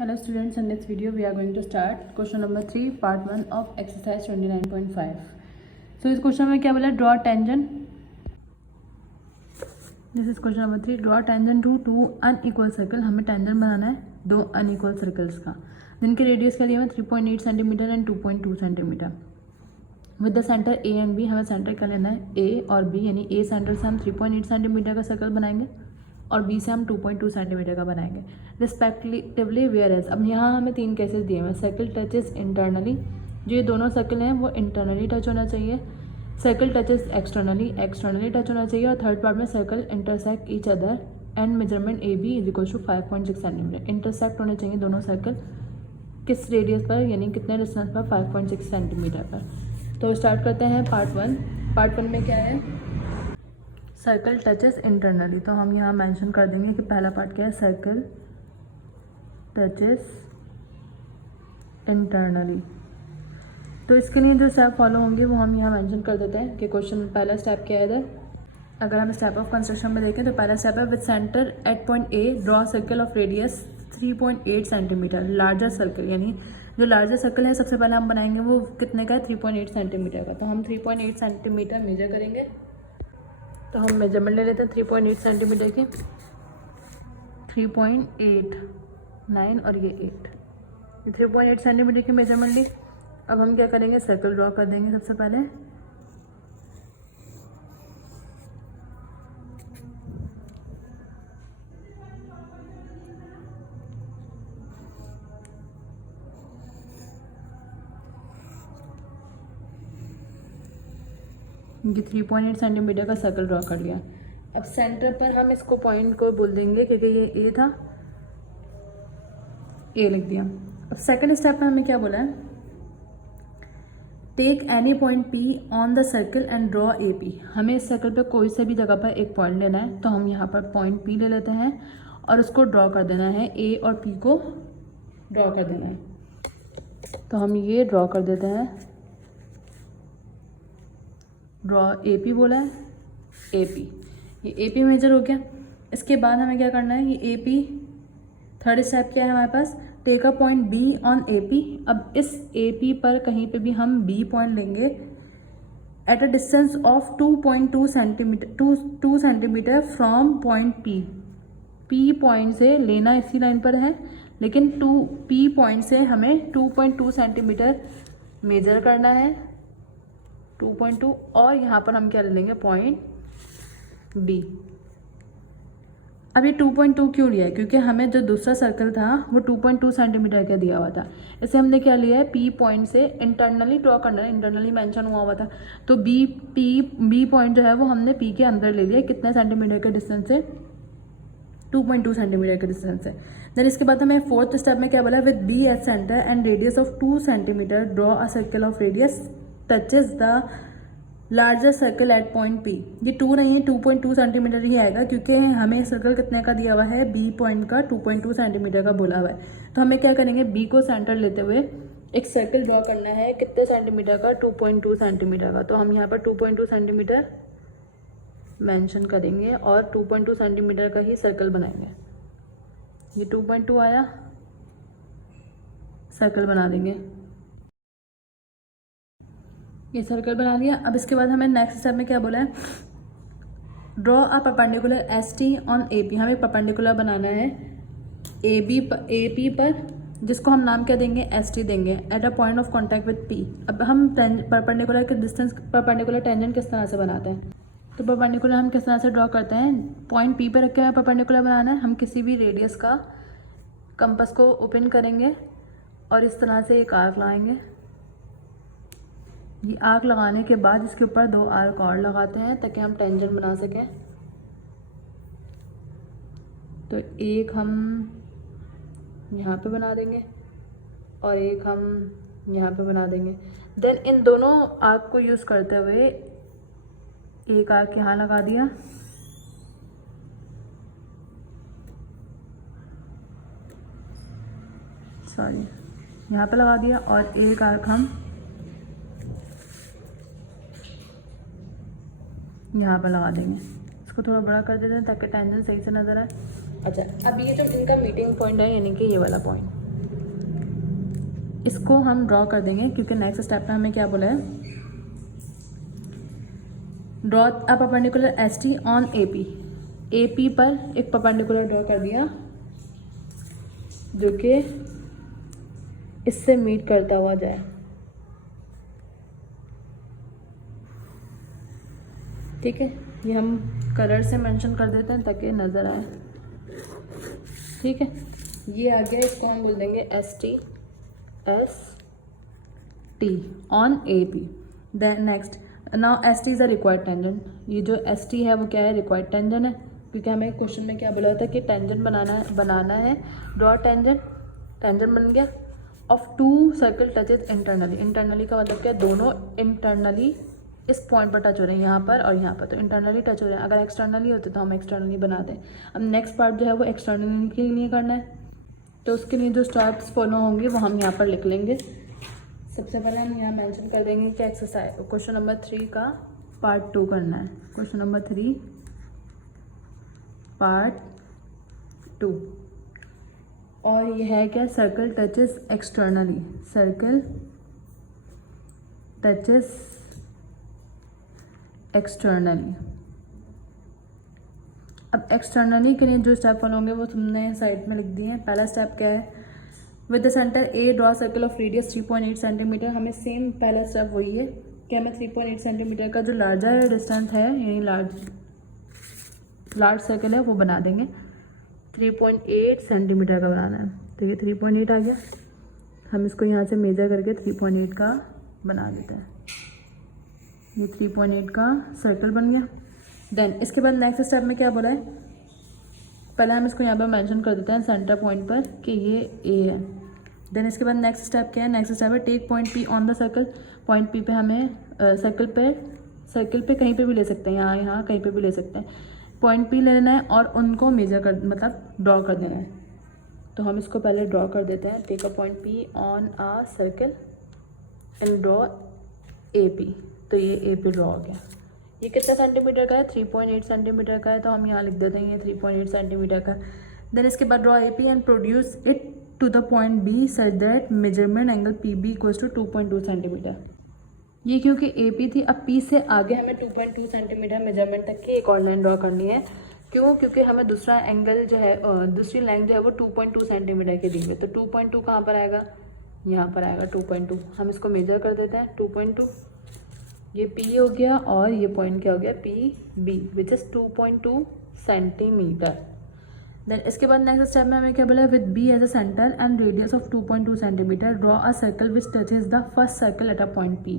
Hello students, in this video we are going to start question number 3 part 1 of exercise 29.5. So इस question में क्या बोला है, draw tangent. This is question number 3, draw tangent to two unequal circle. हमें tangent बनाना है दो unequal circles का, जिनके रेडियस का लिया है 3.8 centimetre and 2.2 centimetre. With the centre A and B, हमें सेंटर का लेना है ए और बी, यानी ए सेंटर से हम 3.8 सेंटीमीटर का सर्कल बनाएंगे और बी से हम 2.2 सेंटीमीटर का बनाएंगे रिस्पेक्टिवली. वेयर एज, अब यहाँ हमें तीन केसेस दिए हुए. सर्कल टचेस इंटरनली, जो ये दोनों सर्कल हैं वो इंटरनली टच होना चाहिए. सर्कल टचेस एक्सटर्नली टच होना चाहिए. और थर्ड पार्ट में circle intersect each other and measurement A B is equal to 5.6 centimetre. Intersect होने चाहिए दोनों सर्कल किस रेडियस पर, यानी कितने डिस्टेंस पर, 5.6 सेंटीमीटर पर. तो स्टार्ट करते हैं पार्ट 1. पार्ट 1 में क्या है, सर्कल टचेस इंटरनली. तो हम यहाँ मेंशन कर देंगे कि पहला पार्ट क्या है, सर्कल टचेस इंटरनली. तो इसके लिए जो स्टेप फॉलो होंगे वो हम यहाँ मेंशन कर देते हैं कि क्वेश्चन पहला स्टेप क्या है इधर. अगर हम स्टेप ऑफ कंस्ट्रक्शन में देखें तो पहला स्टेप है with centre at point A draw circle of radius 3.8 centimetre. Larger circle, यानी जो लार्जर सर्कल है सबसे पहले हम बनाएंगे वो कितने का है, 3.8 सेंटीमीटर का. तो हम 3.8 सेंटीमीटर मेजर करेंगे. तो हम मेजरमेंट ले लेते हैं 3.8 सेंटीमीटर की. 3.89 और ये 8, ये 3.8 सेंटीमीटर की मेजरमेंट ली. अब हम क्या करेंगे, सर्कल ड्रॉ कर देंगे सबसे पहले. ये 3.8 सेंटीमीटर का सर्कल ड्रॉ कर लिया. अब सेंटर पर हम इसको पॉइंट को बोल देंगे क्योंकि ये ए था, ए लिख दिया. अब सेकंड स्टेप में हमें क्या बोला है, take any point P on the circle and draw A P. हमें इस सर्कल पे कोई से भी जगह पर एक पॉइंट लेना है. तो हम यहाँ पर पॉइंट पी ले लेते हैं और उसको ड्रॉ कर देना है, ए और पी को ड्रॉ कर देना है. तो हम ये ड्रॉ कर देते हैं, ड्रॉ ए पी बोला है, ए पी. ये ए पी मेजर हो गया. इसके बाद हमें क्या करना है, ये ए पी थर्ड स्टेप क्या है हमारे पास, take a point B on A P. अब इस ए पी पर कहीं पे भी हम बी पॉइंट लेंगे at a distance of 2.2 centimetre 2 centimetre from point P. P point से लेना इसी लाइन पर है, लेकिन पी पॉइंट से हमें 2.2 सेंटीमीटर मेजर करना है, 2.2. और यहाँ पर हम क्या ले लेंगे, पॉइंट बी. अब ये 2.2 क्यों लिया है, क्योंकि हमें जो दूसरा सर्कल था वो 2.2 सेंटीमीटर का दिया हुआ था. इसे हमने क्या लिया है, पी पॉइंट से इंटरनली ड्रॉ करना है, इंटरनली मेंशन हुआ था. तो बी पॉइंट जो है वो हमने पी के अंदर ले लिया. कितने सेंटीमीटर के डिस्टेंस से, 2.2 सेंटीमीटर के डिस्टेंस से. देन इसके बाद हमें फोर्थ स्टेप में क्या बोला, with B at centre and radius of 2 centimetre draw a circle of radius touches the larger circle at point P. ये 2 नहीं है, 2.2 सेंटीमीटर ही आएगा क्योंकि हमें सर्कल कितने का दिया हुआ है, बी पॉइंट का 2.2 सेंटीमीटर का बोला हुआ है. तो हमें क्या करेंगे, बी को सेंटर लेते हुए एक सर्कल ड्रॉ करना है. कितने सेंटीमीटर का, 2.2 सेंटीमीटर का. तो हम यहाँ पर 2.2 सेंटीमीटर मेंशन करेंगे और 2.2 सेंटीमीटर का ही सर्कल बनाएंगे. ये 2.2 आया, सर्कल बना देंगे. ये सर्कल बना लिया. अब इसके बाद हमें नेक्स्ट स्टेप में क्या बोला है, draw a perpendicular S T on A P. हमें परपेंडिकुलर बनाना है ए पी पर, जिसको हम नाम क्या देंगे, एस टी देंगे, eight a point of contact with P. अब हम परपेंडिकुलर के डिस्टेंस, परपेंडिकुलर टेंजेंट किस तरह से बनाते हैं, तो परपेंडिकुलर हम किस तरह से ड्रॉ करते हैं, पॉइंट पी पर रख के हमें परपेंडिकुलर बनाना है. हम किसी भी रेडियस का कंपास को ओपन करेंगे और इस तरह से एक आर्क लगाएंगे. ये आर्क लगाने के बाद इसके ऊपर 2 आर्क और लगाते हैं ताकि हम टेंजेंट बना सकें. तो एक हम यहाँ पे बना देंगे और एक हम यहाँ पे बना देंगे. देन इन दोनों आर्क को यूज़ करते हुए एक आर्क यहाँ लगा दिया, सॉरी यहाँ पे लगा दिया, और एक आर्क हम यहाँ पर लगा देंगे. इसको थोड़ा बड़ा कर देते हैं ताकि टेंजेंट सही से नज़र आए. अच्छा, अब ये जो इनका मीटिंग पॉइंट है, यानी कि ये वाला पॉइंट, इसको हम ड्रॉ कर देंगे क्योंकि नेक्स्ट स्टेप में हमें क्या बोला है, draw a perpendicular S T on A P. A P पर एक परपेंडिकुलर ड्रॉ कर दिया जो कि इससे मीट करता हुआ जाए। ठीक है, ये हम कलर से मेंशन कर देते हैं ताकि नज़र आए। ठीक है, ये आ गया, इसको हम बोल देंगे S T on A P. Then next, now S T is a required tangent. ये जो एस टी है वो क्या है, रिक्वायर्ड टेंजेंट है, क्योंकि हमें क्वेश्चन में क्या बोला था कि टेंजेंट बनाना है। ड्रॉ टेंजेंट, टेंजेंट बन गया of two circle touches internally. Internally का मतलब क्या, दोनों इंटरनली इस पॉइंट पर टच हो रहे हैं, यहाँ पर और यहाँ पर, तो इंटरनली टच हो रहे हैं। अगर एक्सटर्नली होते तो हम एक्सटर्नली बनाते हैं। अब नेक्स्ट पार्ट जो है वो एक्सटर्नली के लिए करना है, तो उसके लिए जो स्टेप्स फॉलो होंगे वो हम यहाँ पर लिख लेंगे। सबसे पहले हम यहाँ मेंशन कर देंगे कि एक्सरसाइज क्वेश्चन नंबर 3 का पार्ट 2 करना है। क्वेश्चन नंबर 3 पार्ट 2, और ये है क्या, circle touches externally, circle touches externally. अब एक्सटर्नली के लिए जो स्टेप फॉलो होंगे वो तुमने साइड में लिख दिए हैं। पहला स्टेप क्या है, with the centre A draw circle of radius 3.8 centimetre. हमें सेम पहला स्टेप वही है कि हमें 3.8 सेंटीमीटर का जो लार्जर डिस्टेंस है, यानी लार्ज सर्कल है, वो बना देंगे। 3.8 सेंटीमीटर का बनाना है, तो ये 3.8 आ गया। हम इसको यहाँ से मेजर करके 3.8 का बना देते हैं। ये 3.8 का सर्कल बन गया। देन इसके बाद नेक्स्ट स्टेप में क्या बोला है, पहले हम इसको यहाँ पर मेंशन कर देते हैं सेंटर पॉइंट पर कि ये ए है। देन इसके बाद नेक्स्ट स्टेप क्या है, नेक्स्ट स्टेप है take point P on the circle. Point P पे हमें सर्कल पे कहीं पे भी ले सकते हैं, यहाँ कहीं पे भी ले सकते हैं। पॉइंट पी ले लेना है और उनको मेजर कर, मतलब ड्रॉ कर देना है। तो हम इसको पहले ड्रॉ कर देते हैं। Take a point P on a circle and draw A P. तो ये ए पी ड्रॉ हो गया। ये कितना सेंटीमीटर का है, 3.8 सेंटीमीटर का है, तो हम यहाँ लिख देते हैं ये 3.8 सेंटीमीटर का। देन इसके बाद draw A P and produce it to the point B such that measurement angle P B equals to 2.2 centimetre. ये क्योंकि ए पी थी, अब पी से आगे हमें 2.2 सेंटीमीटर मेजरमेंट तक की एक और लाइन ड्रॉ करनी है। क्यों, क्योंकि हमें दूसरा एंगल जो है, दूसरी लाइन जो है वो 2.2 सेंटीमीटर की दी हुई है। तो 2.2 कहाँ पर आएगा, यहाँ पर आएगा 2.2। हम इसको मेजर कर देते हैं 2.2। ये P हो गया और ये पॉइंट क्या हो गया, PB which is 2.2 centimetre. Then इसके बाद नेक्स्ट स्टेप में हमें क्या बोला है, with B as a centre and radius of 2.2 centimetre draw a circle which touches the first circle at a point P।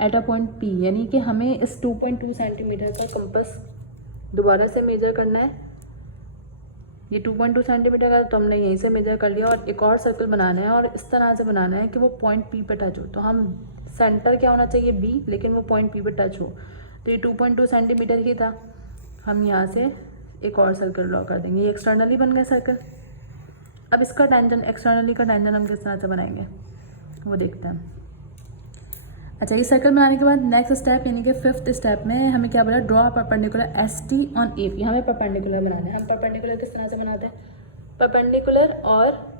At a point P यानी कि हमें इस 2.2 सेंटीमीटर का कंपास दोबारा से मेजर करना है। ये 2.2 सेंटीमीटर का तो हमने यहीं से मेजर कर लिया, और एक और सर्कल बनाना है और इस तरह से बनाना है कि वो पॉइंट P पे टच हो। तो हम सेंटर क्या होना चाहिए B, लेकिन वो पॉइंट P पे टच हो। तो ये 2.2 सेंटीमीटर ही था। हम यहाँ से एक और सर्कल ड्रॉ कर देंगे। ये एक्सटर्नली बन गया सर्कल। अब इसका टेंजेंट, एक्सटर्नली का टेंजेंट हम किस तरह से बनाएंगे वो देखते हैं। अच्छा, ये सर्कल बनाने के बाद नेक्स्ट स्टेप यानी कि 5th स्टेप में हमें क्या बोला, draw perpendicular S T on A P. हमें परपेंडिकुलर बनाना है। हम परपेंडिकुलर किस तरह से बनाते हैं, परपेंडिकुलर और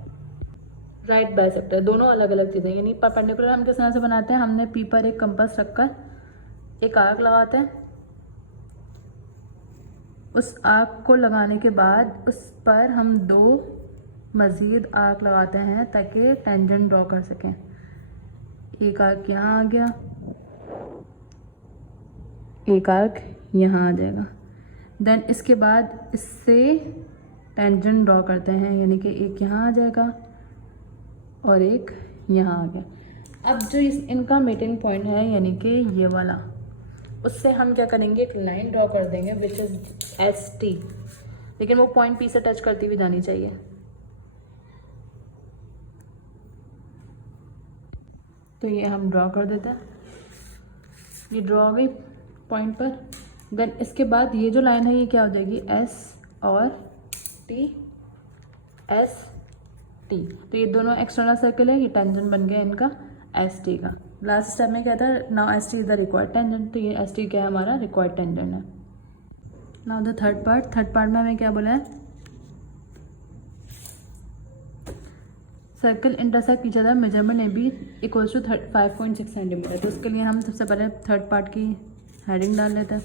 राइट बाइसेक्टर दोनों अलग अलग चीज़ें। यानी परपेंडिकुलर हम किस तरह से बनाते हैं, हमने पी पर एक कंपास रखकर एक आर्क लगाते हैं। उस आर्क को लगाने के बाद उस पर हम 2 मज़ीद आर्क लगाते हैं ताकि टेंजेंट ड्रॉ कर सकें। एक आर्क यहाँ आ गया, एक आर्क यहाँ आ जाएगा। देन इसके बाद इससे टेंजेंट ड्रॉ करते हैं, यानी कि एक यहाँ आ जाएगा और एक यहाँ आ गया। अब जो इनका मीटिंग पॉइंट है यानी कि ये वाला, उससे हम क्या करेंगे, एक लाइन ड्रॉ कर देंगे विच इज़ एस टी, लेकिन वो पॉइंट पी से टच करती हुई जानी चाहिए। तो ये हम ड्रॉ कर देते हैं। ये ड्रॉ हो गई पॉइंट पर। देन इसके बाद ये जो लाइन है ये क्या हो जाएगी, एस और टी, एस टी। तो ये दोनों एक्सटर्नल सर्कल है, ये टेंजेंट बन गया इनका एस टी का। लास्ट स्टेप में क्या था, now S T is the required tangent. तो ये एस टी क्या है, हमारा रिक्वायर्ड टेंजेंट है। नाउ द थर्ड पार्ट में हमें क्या बोला है, circle intersect each other measurement A B equals to 5.6 centimetre. तो इसके लिए हम सबसे पहले थर्ड पार्ट की हेडिंग डाल लेते हैं।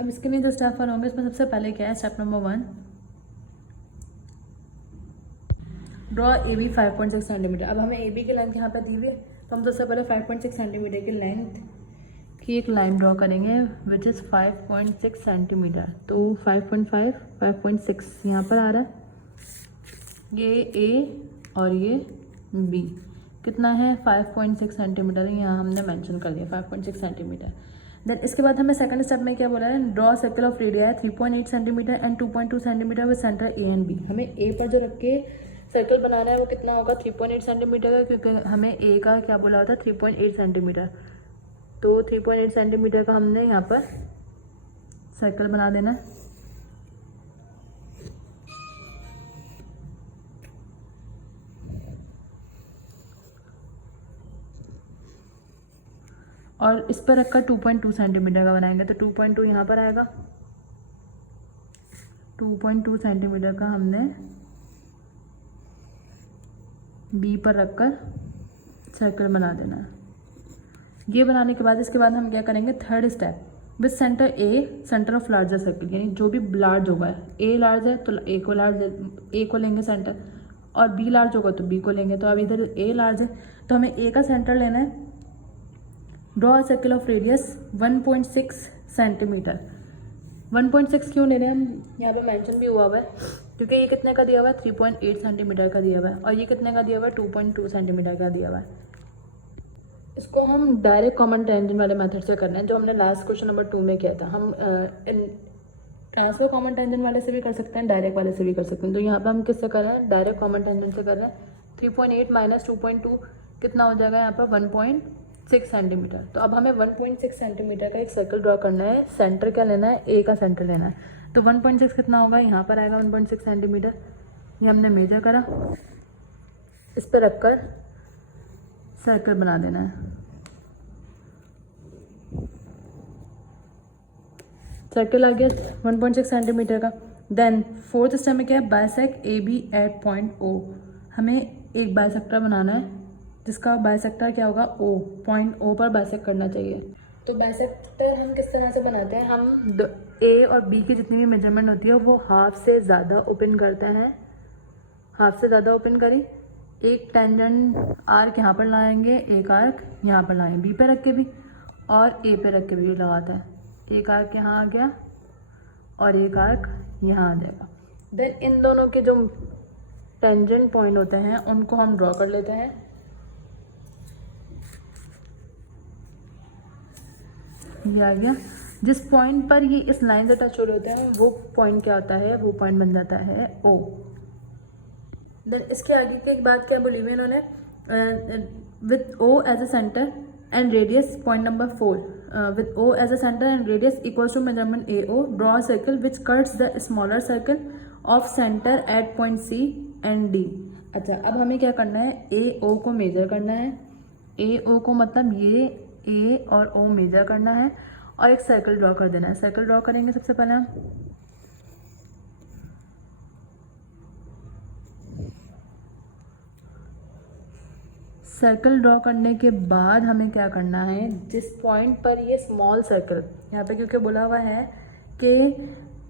अब इसके लिए जो स्टेप फॉलो होंगे इसमें सबसे पहले क्या है, step number 1, draw A B 5.6 centimetre. अब हमें ए बी की लेंथ यहाँ पे दी हुई है, तो हम सबसे पहले 5.6 सेंटीमीटर की लेंथ की एक लाइन ड्रॉ करेंगे विच इज़ 5.6 सेंटीमीटर। तो 5.5 5.6 यहाँ पर आ रहा है, ये ए और ये बी कितना है 5.6 सेंटीमीटर, यहाँ हमने मेंशन कर दिया 5.6 सेंटीमीटर। देन इसके बाद हमें सेकंड स्टेप में क्या बोला है, ड्रॉ सर्कल ऑफ रेडिया है 3.8 centimetre and 2.2 centimetre with centre A and B. हमें ए पर जो रख के सर्कल बनाना है वो कितना होगा 3.8 सेंटीमीटर का, क्योंकि हमें ए का क्या बोला होता है 3.8 सेंटीमीटर। तो 3.8 सेंटीमीटर का हमने यहाँ पर सर्कल बना देना है। और इस पर रखकर 2.2 सेंटीमीटर का बनाएंगे, तो 2.2 यहाँ पर आएगा। 2.2 सेंटीमीटर का हमने बी पर रखकर सर्कल बना देना है। ये बनाने के बाद इसके बाद हम क्या करेंगे, third step with centre A centre of larger circle, यानी जो भी लार्ज होगा, ए लार्ज है तो ए को लेंगे सेंटर, और बी लार्ज होगा तो बी को लेंगे। तो अब इधर ए लार्ज है तो हमें ए का सेंटर लेना है। Draw circle of radius 1.6 centimetre. 1.6 क्यों ले रहे हैं हम, यहाँ पे मेंशन भी हुआ है, क्योंकि ये कितने का दिया हुआ है 3.8 सेंटीमीटर का दिया हुआ है, और ये कितने का दिया हुआ है 2.2 सेंटीमीटर का दिया हुआ है। इसको हम डायरेक्ट कॉमन टेंजेंट वाले मेथड से करना है, जो हमने लास्ट क्वेश्चन नंबर 2 में किया था। हम ट्रांसफर कॉमन टेंजेंट वाले से भी कर सकते हैं, डायरेक्ट वाले से भी कर सकते हैं। तो यहाँ पे हम किससे कर रहे हैं, डायरेक्ट कॉमन टेंजेंट से कर रहे हैं। 3.8 माइनस 2.2 कितना हो जाएगा यहाँ पर 1.6 सेंटीमीटर। तो अब हमें 1.6 सेंटीमीटर का एक सर्कल ड्रॉ करना है। सेंटर क्या लेना है, ए का सेंटर लेना है। तो 1.6 कितना होगा, यहाँ पर आएगा 1.6 सेंटीमीटर। ये हमने मेजर करा, इस पर रखकर सर्कल बना देना है। सर्कल आ गया 1.6 सेंटीमीटर का। देन फोर्थ स्टेप में क्या है, bisect A B at point O. हमें एक बाइसेक्टर बनाना है जिसका बाइसेक्टर क्या होगा ओ, पॉइंट ओ पर बाइसेक्ट करना चाहिए। तो बाइसेक्टर हम किस तरह से बनाते हैं, हम ए और बी की जितनी भी मेजरमेंट होती है वो हाफ से ज़्यादा ओपन करते हैं। हाफ से ज़्यादा ओपन करी, एक टेंजेंट आर्क यहाँ पर लाएंगे, एक आर्क यहाँ पर लाएंगे, बी पे रख के भी और ए पे रख के भी लगाता है। एक आर्क यहाँ आ गया और एक आर्क यहाँ आ जाएगा। देन इन दोनों के जो टेंजेंट पॉइंट होते हैं उनको हम ड्रॉ कर लेते हैं। ये आ गया, जिस पॉइंट पर ये इस लाइन से टच हो रहे होते हैं वो पॉइंट क्या होता है, वो पॉइंट बन जाता है ओ। देन इसके आगे की एक बात क्या बोली हुई इन्होंने, with O as a centre and radius point number 4, with O as a center and radius equals to measurement AO, draw a circle which cuts the smaller circle of center at point C and D। अच्छा, अब हमें क्या करना है, AO को major करना है। AO को मतलब ये A और O मेजर करना है और एक सर्कल ड्रॉ कर देना है। सर्कल ड्रॉ करेंगे सबसे पहले हम। सर्कल ड्रॉ करने के बाद हमें क्या करना है, जिस पॉइंट पर ये स्मॉल सर्कल यहाँ पे क्योंकि बोला हुआ है कि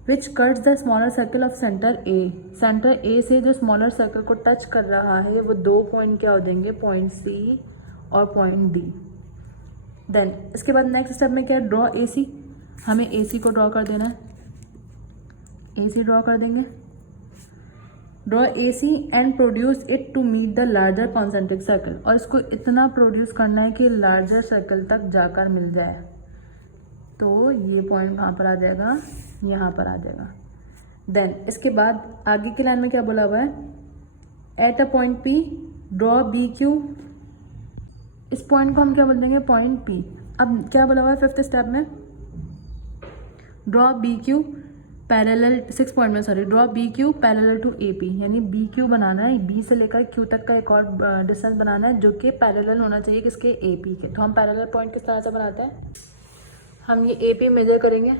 which cuts the smaller circle of centre A, centre A से जो स्मॉलर सर्कल को टच कर रहा है वो दो पॉइंट क्या हो जाएंगे, पॉइंट सी और पॉइंट डी। देन इसके बाद नेक्स्ट स्टेप में क्या है, ड्रॉ ए सी। हमें ए सी को ड्रॉ कर देना है। ए सी ड्रॉ कर देंगे, draw A C and produce it to meet the larger concentric circle. और इसको इतना प्रोड्यूस करना है कि लार्जर सर्कल तक जाकर मिल जाए। तो ये पॉइंट कहाँ पर आ जाएगा, यहाँ पर आ जाएगा। देन इसके बाद आगे की लाइन में क्या बोला हुआ है, at a point P draw B Q. इस पॉइंट को हम क्या बोल देंगे, पॉइंट पी। अब क्या बोला हुआ है फिफ्थ स्टेप में, draw B Q parallel, 6 point में sorry, draw B Q parallel to A P. यानी बी क्यू बनाना है, बी से लेकर क्यू तक का एक और डिस्टेंस बनाना है जो कि पैरेलल होना चाहिए किसके, ए पी के। तो हम पैरेलल पॉइंट किस तरह से बनाते हैं, हम ये ए पी मेजर करेंगे,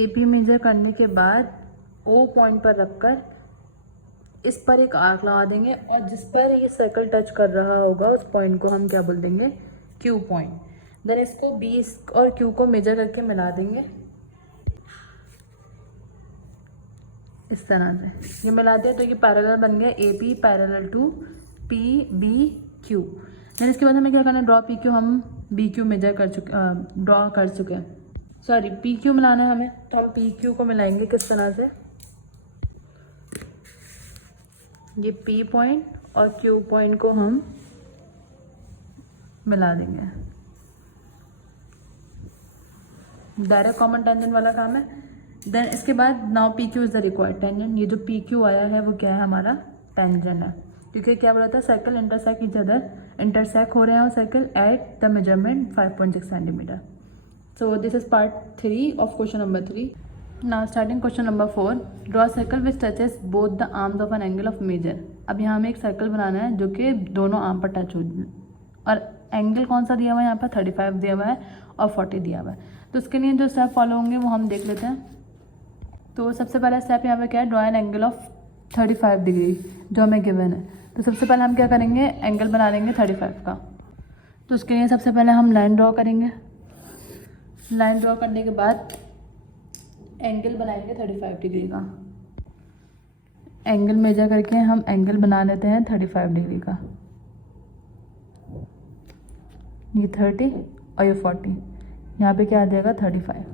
AP मेजर करने के बाद O पॉइंट पर रखकर इस पर एक आर्क लगा देंगे और जिस पर ये सर्कल टच कर रहा होगा उस पॉइंट को हम क्या बोल देंगे, Q पॉइंट। देन इसको B और Q को मेजर करके मिला देंगे इस तरह से। ये मिलाते हैं तो ये पैरेलल बन गया, AP parallel to PBQ। Then इसके बाद हमें क्या करना है, ड्रॉ PQ। हम BQ मेजर कर चुके, ड्रॉ कर चुके हैं, सॉरी PQ मिलाना है हमें, तो हम PQ को मिलाएंगे किस तरह से, ये P पॉइंट और Q पॉइंट को हम मिला देंगे। डायरेक्ट कॉमन टेंजेंट वाला काम है। देन इसके बाद now PQ is the required tangent. ये जो PQ आया है वो क्या है, हमारा टेंजेंट है, क्योंकि क्या बोला था, circle intersect each other, intersect हो रहे हैं circle at the measurement 5.6 centimetre. So this is part 3 of question number 3। Now starting question number 4, draw circle which touches both the arms of an angle of measure. अब यहाँ हमें एक circle बनाना है जो कि दोनों आर्म पर टच हो, और एंगल कौन सा दिया हुआ है यहाँ पर, 35 दिया हुआ है और 40 दिया हुआ है। तो उसके लिए जो स्टेप फॉलो होंगे वो हम देख लेते हैं। तो सबसे पहला स्टेप यहाँ पे क्या है, draw an angle of 35 degree जो हमें गिवन है। तो सबसे पहले हम क्या करेंगे, एंगल बना लेंगे 35 का। तो उसके लिए सबसे पहले हम लाइन ड्रॉ करेंगे। लाइन ड्रॉ करने के बाद एंगल बनाएंगे 35 डिग्री का। एंगल मेजर करके हम एंगल बना लेते हैं 35 डिग्री का, ये 30 और ये 40, यहाँ पे क्या आ जाएगा 35।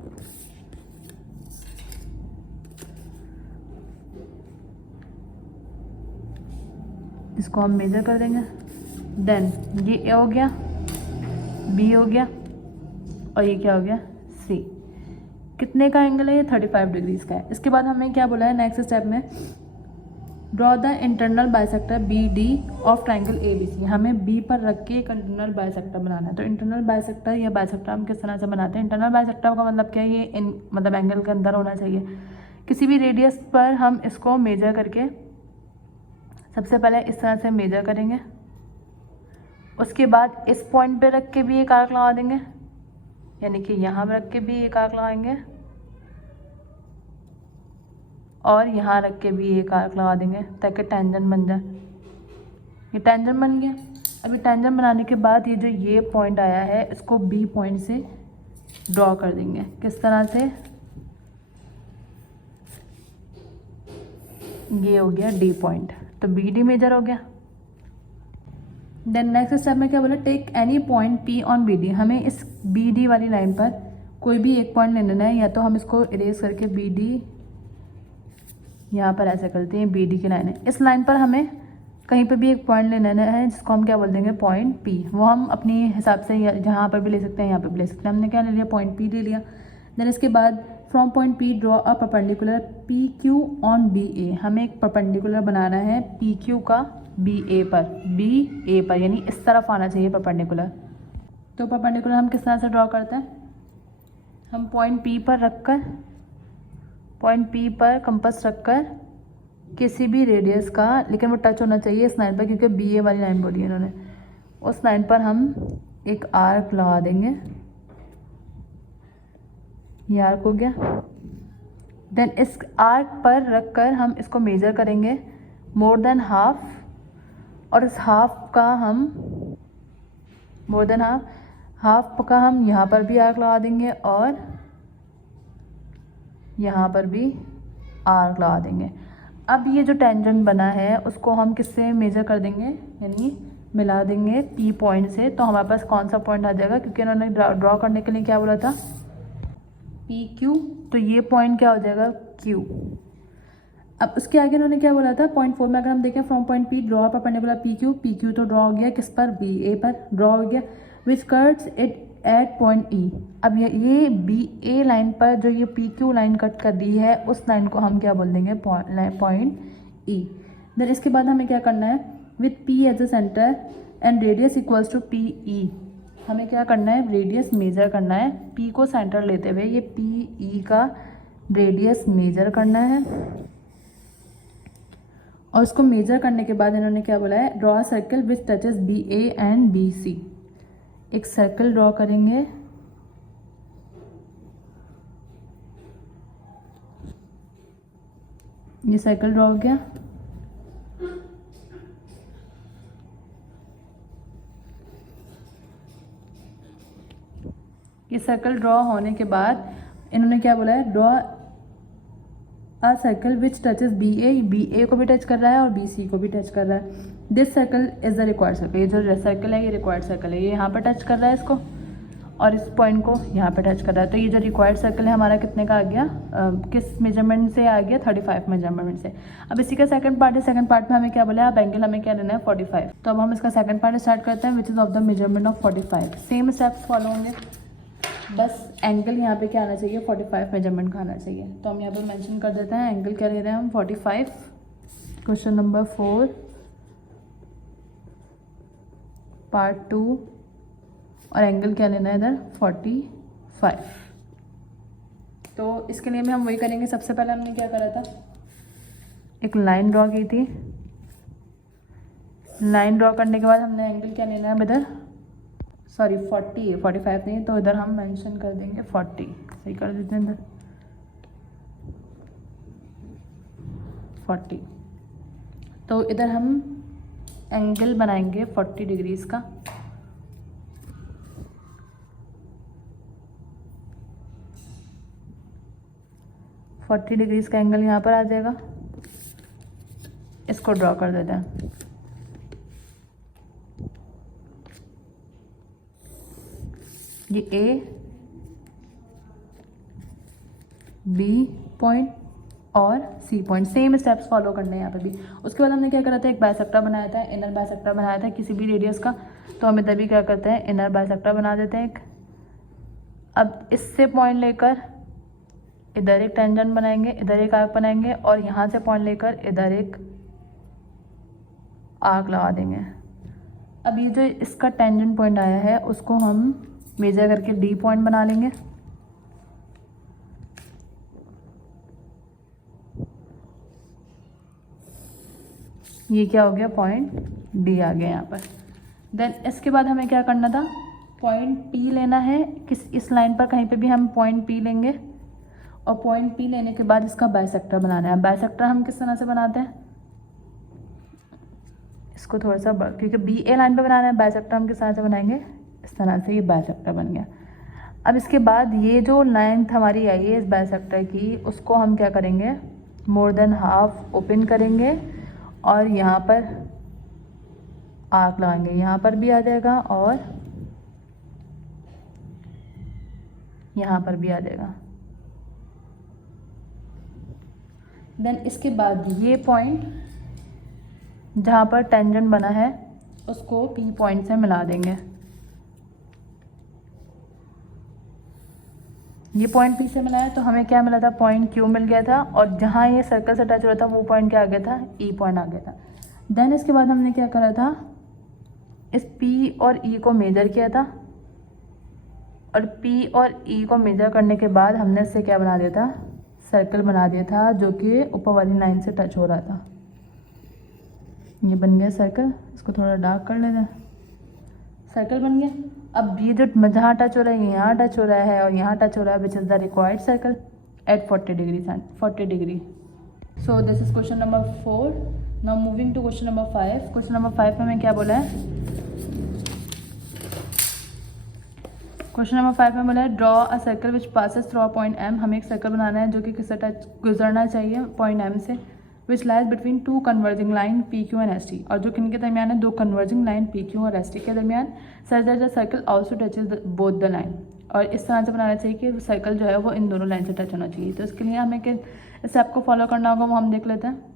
इसको हम मेजर कर देंगे। देन ये A हो गया, B हो गया और ये क्या हो गया C। कितने का एंगल है, ये 35 डिग्रीज का है। इसके बाद हमें क्या बोला है नेक्स्ट स्टेप में, draw the internal bisector BD of triangle ABC। हमें B पर रख के एक इंटरनल बाइसेक्टर बनाना है। तो इंटरनल बाइसेक्टर या बाइसेक्टर हम किस तरह से बनाते हैं, इंटरनल बाइसेक्टर का मतलब क्या है, ये मतलब एंगल के अंदर होना चाहिए। किसी भी रेडियस पर हम इसको मेजर करके सबसे पहले इस तरह से मेजर करेंगे, उसके बाद इस पॉइंट पे रख के भी एक आर्क लगा देंगे, यानी कि यहाँ पर रख के भी एक आर्क लगाएंगे और यहाँ रख के भी एक आर्क लगा देंगे ताकि टेंजेंट बन जाए। ये टेंजेंट बन गया। अभी टेंजेंट बनाने के बाद ये जो ये पॉइंट आया है इसको B पॉइंट से ड्रॉ कर देंगे। किस तरह से, ये हो गया D पॉइंट, तो BD मेजर हो गया। देन नेक्स्ट स्टेप में क्या बोला, take any point P on BD। हमें इस BD वाली लाइन पर कोई भी एक पॉइंट ले लेना है, या तो हम इसको इरेज करके BD यहाँ पर ऐसे करते हैं, BD की लाइन है, इस लाइन पर हमें कहीं पे भी एक पॉइंट ले लेना है जिसको हम क्या बोल देंगे, पॉइंट P। वो हम अपने हिसाब से जहाँ पर भी ले सकते हैं, यहाँ पर भी ले सकते हैं। हमने क्या ले लिया, पॉइंट P ले लिया। देन इसके बाद from point P draw a perpendicular PQ on BA। हमें एक परपेंडिकुलर बनाना है PQ का BA पर, यानी इस तरफ आना चाहिए परपेंडिकुलर। तो परपेंडिकुलर हम किस तरह से ड्रॉ करते हैं, हम पॉइंट P पर रखकर, पॉइंट P पर कंपास रखकर किसी भी रेडियस का, लेकिन वो टच होना चाहिए इस लाइन पर, क्योंकि BA वाली लाइन बोली है इन्होंने, उस लाइन पर हम एक आर्क लगा देंगे। ये आर्क हो गया। देन इस आर्क पर रखकर हम इसको मेजर करेंगे मोर देन हाफ, और इस हाफ का हम मोर देन हाफ का हम यहाँ पर भी आर्क लगा देंगे और यहाँ पर भी आर्क लगा देंगे। अब ये जो टेंजेंट बना है उसको हम किससे मेजर कर देंगे, यानी मिला देंगे P पॉइंट से। तो हमारे पास कौन सा पॉइंट आ जाएगा, क्योंकि उन्होंने ड्रॉ करने के लिए क्या बोला था, PQ, तो ये पॉइंट क्या हो जाएगा, Q। अब उसके आगे उन्होंने क्या बोला था, पॉइंट 4 में अगर हम देखें, from point P draw perpendicular PQ तो ड्रॉ हो गया किस पर, BA पर ड्रॉ हो गया, विच cuts it at point E। अब ये BA लाइन पर जो ये PQ लाइन कट कर दी है उस लाइन को हम क्या बोल देंगे, पॉइंट E। देन इसके बाद हमें क्या करना है, with P as a centre and radius equals to PE। हमें क्या करना है, रेडियस मेजर करना है, P को सेंटर लेते हुए ये PE का रेडियस मेजर करना है। और उसको मेजर करने के बाद इन्होंने क्या बोला है, draw circle which touches BA and BC। एक सर्कल ड्रॉ करेंगे ये सर्कल ड्रॉ हो गया। ये सर्कल ड्रॉ होने के बाद इन्होंने क्या बोला है, draw a circle which touches B A को भी टच कर रहा है और बी सी को भी टच कर रहा है। This circle is the required circle, ये जो सर्कल है ये रिक्वायर्ड सर्कल है, ये यहाँ पर टच कर रहा है इसको और इस पॉइंट को यहाँ पे टच कर रहा है। तो ये जो रिक्वायर्ड सर्कल है हमारा कितने का आ गया, किस मेजरमेंट से आ गया, 35 मेजरमेंट से। अब इसी का सेकंड पार्ट है, सेकंड पार्ट में हमें क्या बोला है, अब एंगल हमें क्या लेना है 45। तो अब हम इसका सेकंड पार्ट स्टार्ट करते हैं which is of the measurement of 45। Same steps follow होंगे, बस एंगल यहाँ पे क्या आना चाहिए, 45 मेजरमेंट का आना चाहिए। तो हम यहाँ पर मैंशन कर देते हैं एंगल क्या ले रहे हैं हम 45। क्वेश्चन नंबर 4 पार्ट 2 और एंगल क्या लेना है इधर 45। तो इसके लिए भी हम वही करेंगे। सबसे पहले हमने क्या करा था, एक लाइन ड्रॉ की थी। लाइन ड्रॉ करने के बाद हमने एंगल क्या लेना है इधर, सॉरी 40 है, 45 नहीं, तो इधर हम मेंशन कर देंगे 40, सही कर देते हैं इधर 40। तो इधर हम एंगल बनाएंगे 40 डिग्रीज का। फोर्टी डिग्रीज का एंगल यहाँ पर आ जाएगा। इसको ड्रॉ कर देते हैं। ये ए बी पॉइंट और C point, same steps follow करने हैं यहाँ पे भी। उसके बाद हमने क्या करा था, एक बाइसेक्टर बनाया था, इनर बाइसेक्टर बनाया था किसी भी रेडियस का। तो हम इधर भी क्या करते हैं, इनर बाइसेक्टर बना देते हैं एक। अब इससे पॉइंट लेकर इधर एक टेंजेंट बनाएंगे, इधर एक आर्क बनाएंगे और यहाँ से पॉइंट लेकर इधर एक आर्क लगा देंगे। अब ये जो इसका टेंजेंट पॉइंट आया है उसको हम मेजर करके डी पॉइंट बना लेंगे। ये क्या हो गया, पॉइंट डी आ गया यहाँ पर। देन इसके बाद हमें क्या करना था, पॉइंट पी लेना है। इस लाइन पर कहीं पे भी हम पॉइंट पी लेंगे और पॉइंट पी लेने के बाद इसका बाइसेक्टर बनाना है। बाइसेक्टर हम किस तरह से बनाते हैं, इसको थोड़ा सा क्योंकि बी ए लाइन पे बनाना है, बाइसेक्टर हम किस तरह से बनाएंगे, इस तरह से। ये बाइसेक्टर बन गया। अब इसके बाद ये जो लेंथ हमारी आई है इस बाइसेक्टर की, उसको हम क्या करेंगे, मोर देन हाफ ओपन करेंगे और यहाँ पर आर्क लगाएंगे। यहाँ पर भी आ जाएगा और यहाँ पर भी आ जाएगा। देन इसके बाद ये पॉइंट जहाँ पर टेंजेंट बना है उसको पी पॉइंट से मिला देंगे। ये पॉइंट पी से मिलाया तो हमें क्या मिला था, पॉइंट क्यू मिल गया था और जहाँ ये सर्कल से टच हो रहा था वो पॉइंट क्या आ गया था, ई पॉइंट आ गया था। देन इसके बाद हमने क्या करा था, इस पी और ई को मेजर किया था और पी और ई को मेजर करने के बाद हमने इससे क्या बना दिया था, सर्कल बना दिया था जो कि ऊपर वाली लाइन से टच हो रहा था। ये बन गया सर्कल। इसको थोड़ा डार्क कर लेते हैं, सर्कल बन गया। अब ये जो जहाँ टच हो रहा है यहाँ टच हो रहा है और यहाँ टच हो रहा है which is the required circle at 40 degree. So this is question number 4। Now moving to question number 5। Question number 5 में हमें क्या बोला है, क्वेश्चन नंबर 5 में बोला है draw a circle which passes through a point M. हमें एक सर्कल बनाना है जो कि किससे टच गुजरना चाहिए, पॉइंट एम से, which lies between two converging line P Q and S T, और जो किन के दरमियान है, दो कन्वर्जिंग लाइन पी क्यू और एस टी के दरमियान। Such that the circle also touches both the line, और इस तरह से बनाना चाहिए कि सर्कल जो है वो इन दोनों लाइन से टच होना चाहिए। तो इसके लिए हमें किस स्टेप को फॉलो करना होगा वो हम देख लेते हैं।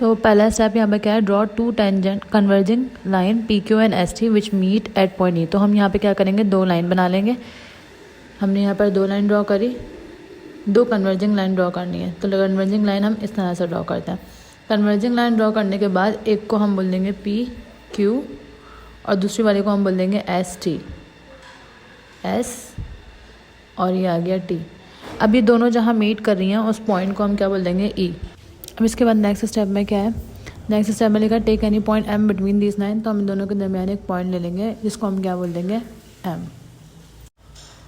तो पहला स्टेप यहाँ पे क्या है, draw two tangent converging line P Q and S T which meet at point E. तो हम यहाँ पे क्या करेंगे, दो लाइन बना लेंगे। हमने यहाँ पर दो लाइन ड्रॉ करी, दो कन्वर्जिंग लाइन ड्रॉ करनी है। तो कन्वर्जिंग लाइन हम इस तरह से ड्रॉ करते हैं। कन्वर्जिंग लाइन ड्रॉ करने के बाद एक को हम बोल देंगे पी क्यू और दूसरी वाले को हम बोल देंगे एस टी, एस और ये आ गया टी। अब ये दोनों जहाँ मीट कर रही हैं उस पॉइंट को हम क्या बोल देंगे, ई। अब इसके बाद नेक्स्ट स्टेप में क्या है, नेक्स्ट स्टेप में लिखा take any point M between these line. तो हम इन दोनों के दरमियान एक पॉइंट ले लेंगे जिसको हम क्या बोल देंगे, एम।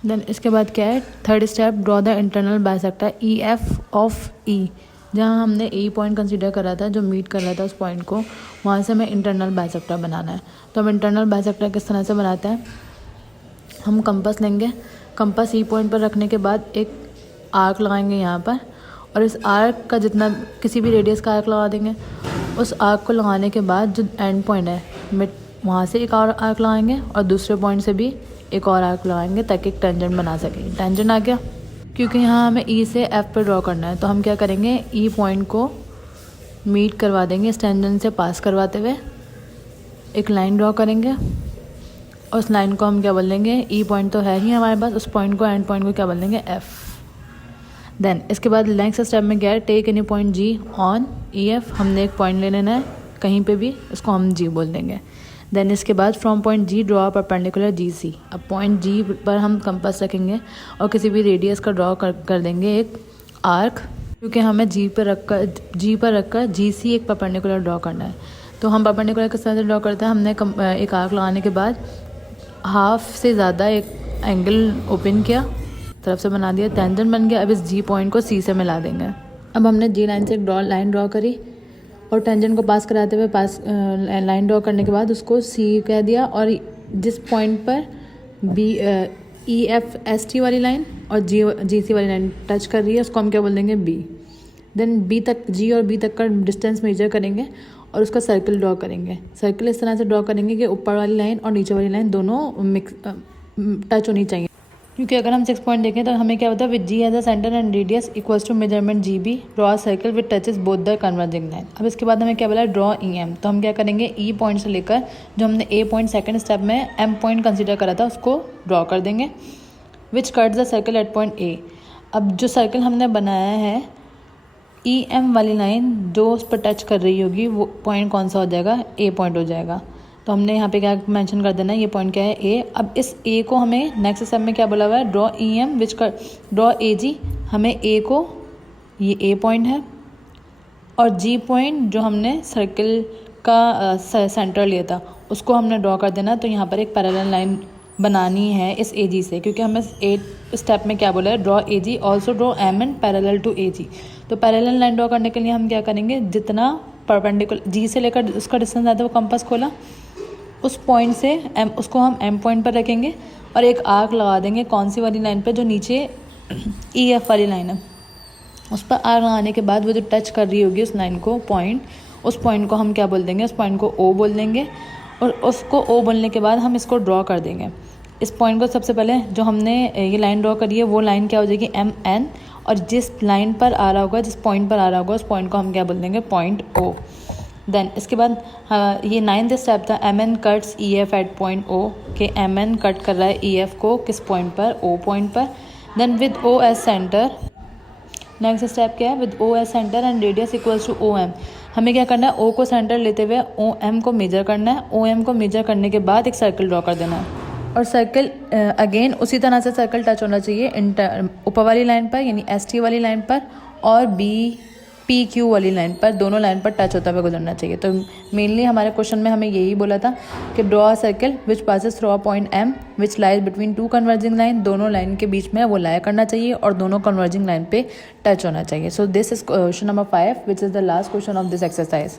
देन इसके बाद क्या है, third step, draw the internal bisector E F of E. जहाँ हमने E पॉइंट कंसीडर करा था, जो मीट कर रहा था उस पॉइंट को, वहाँ से हमें इंटरनल बाइसेक्टर बनाना है। तो हम इंटरनल बाइसेक्टर किस तरह से बनाते हैं, हम कंपास लेंगे, कंपास E पॉइंट पर रखने के बाद एक आर्क लगाएंगे यहाँ पर, और इस आर्क का जितना किसी भी रेडियस का आर्क लगा देंगे। उस आर्क को लगाने के बाद जो एंड पॉइंट है मिड, वहाँ से एक और आर्क लगाएंगे और दूसरे पॉइंट से भी एक और आर्क लगाएंगे ताकि एक टेंजेंट बना सकें। टेंजेंट आ गया, क्योंकि यहाँ हमें E से F पे ड्रॉ करना है, तो हम क्या करेंगे, E पॉइंट को मीट करवा देंगे, इस टेंजेंट से पास करवाते हुए एक लाइन ड्रॉ करेंगे, और उस लाइन को हम क्या बोल देंगे, E पॉइंट तो है ही हमारे पास, उस पॉइंट को, एंड पॉइंट को क्या बोल देंगे, F। देन इसके बाद नेक्स्ट स्टेप में क्या है, take any point G on EF, हमने एक पॉइंट ले लेना है कहीं पे भी, उसको हम G बोल देंगे। देन इसके बाद from point G draw perpendicular GC, अब पॉइंट G पर हम कंपास रखेंगे और किसी भी रेडियस का ड्रॉ कर देंगे एक आर्क, क्योंकि हमें G पर रखकर GC एक परपेंडिकुलर ड्रॉ करना है। तो हम परपेंडिकुलर किस तरह से ड्रॉ करते हैं, हमने एक आर्क लगाने के बाद हाफ से ज़्यादा एक एंगल ओपन किया, तरफ से बना दिया, टेंजेंट बन गया। अब इस G पॉइंट को C से मिला देंगे। अब हमने G लाइन से एक लाइन ड्रॉ करी और टेंजेंट को पास कराते हुए लाइन ड्रॉ करने के बाद उसको C कह दिया, और जिस पॉइंट पर EFST वाली लाइन और GC वाली लाइन टच कर रही है उसको हम क्या बोल देंगे, B। देन B तक, G और B तक का डिस्टेंस मेजर करेंगे और उसका सर्कल ड्रॉ करेंगे। सर्कल इस तरह से ड्रॉ करेंगे कि ऊपर वाली लाइन और नीचे वाली लाइन दोनों मिक्स टच होनी चाहिए, क्योंकि अगर हम 6 पॉइंट देखें तो हमें क्या होता है, with G as a centre and radius equals to measurement GB, draw circle with touches both the converging line. अब इसके बाद हमें क्या बोला है, ड्रॉ EM, तो हम क्या करेंगे, E पॉइंट से लेकर जो हमने A पॉइंट सेकंड स्टेप में M पॉइंट कंसीडर करा था उसको ड्रॉ कर देंगे, which cut the circle at point A। अब जो सर्कल हमने बनाया है, EM वाली लाइन जो उस पर टच कर रही होगी वो पॉइंट कौन सा हो जाएगा, A पॉइंट हो जाएगा। तो हमने यहाँ पे क्या मेंशन कर देना है, ये पॉइंट क्या है, A। अब इस A को हमें नेक्स्ट स्टेप में क्या बोला हुआ है, ड्रॉ EM विच कर ड्रॉ AG, हमें A को, ये A पॉइंट है, और G पॉइंट जो हमने सर्कल का सेंटर लिया था उसको हमने ड्रॉ कर देना। तो यहाँ पर एक पैरेलल लाइन बनानी है इस AG से, क्योंकि हमें 8 स्टेप में क्या बोला है, draw AG also draw MN parallel to AG। तो पैरेलल लाइन ड्रॉ करने के लिए हम क्या करेंगे, जितना परपेंडिकुलर G से लेकर उसका डिस्टेंस आता है वो कंपास खोला, उस पॉइंट से उसको हम M पॉइंट पर रखेंगे और एक आर्क लगा देंगे कौन सी वाली लाइन पर, जो नीचे EF वाली लाइन है उस पर आर्क लगाने के बाद वो जो टच कर रही होगी उस लाइन को पॉइंट, उस पॉइंट को हम क्या बोल देंगे, उस पॉइंट को O बोल देंगे, और उसको O बोलने के बाद हम इसको ड्रॉ कर देंगे। इस पॉइंट को सबसे पहले जो हमने ये लाइन ड्रॉ करी है वो लाइन क्या हो जाएगी, MN, और जिस लाइन पर आ रहा होगा, जिस पॉइंट पर आ रहा होगा उस पॉइंट को हम क्या बोल देंगे, पॉइंट O। देन इसके बाद ये 9th स्टेप था, MN cuts EF at point O, के MN कट कर रहा है EF को किस पॉइंट पर, O पॉइंट पर। Then with O as centre, next step क्या है, with O as centre and radius equals to OM, हमें क्या करना है, O को सेंटर लेते हुए OM को मेजर करना है। OM को मेजर करने के बाद एक सर्कल ड्रॉ कर देना है, और सर्कल अगेन उसी तरह से सर्कल टच होना चाहिए ऊपर वाली लाइन पर, यानी ST वाली लाइन पर, और PQ वाली लाइन पर, दोनों लाइन पर टच होता हुआ गुजरना चाहिए। तो मेनली हमारे क्वेश्चन में हमें यही बोला था कि draw a circle which passes through a point M which lies between 2 converging line, दोनों लाइन के बीच में वो लाया करना चाहिए और दोनों कन्वर्जिंग लाइन पे टच होना चाहिए। सो this is question number 5 which is the last question of this exercise.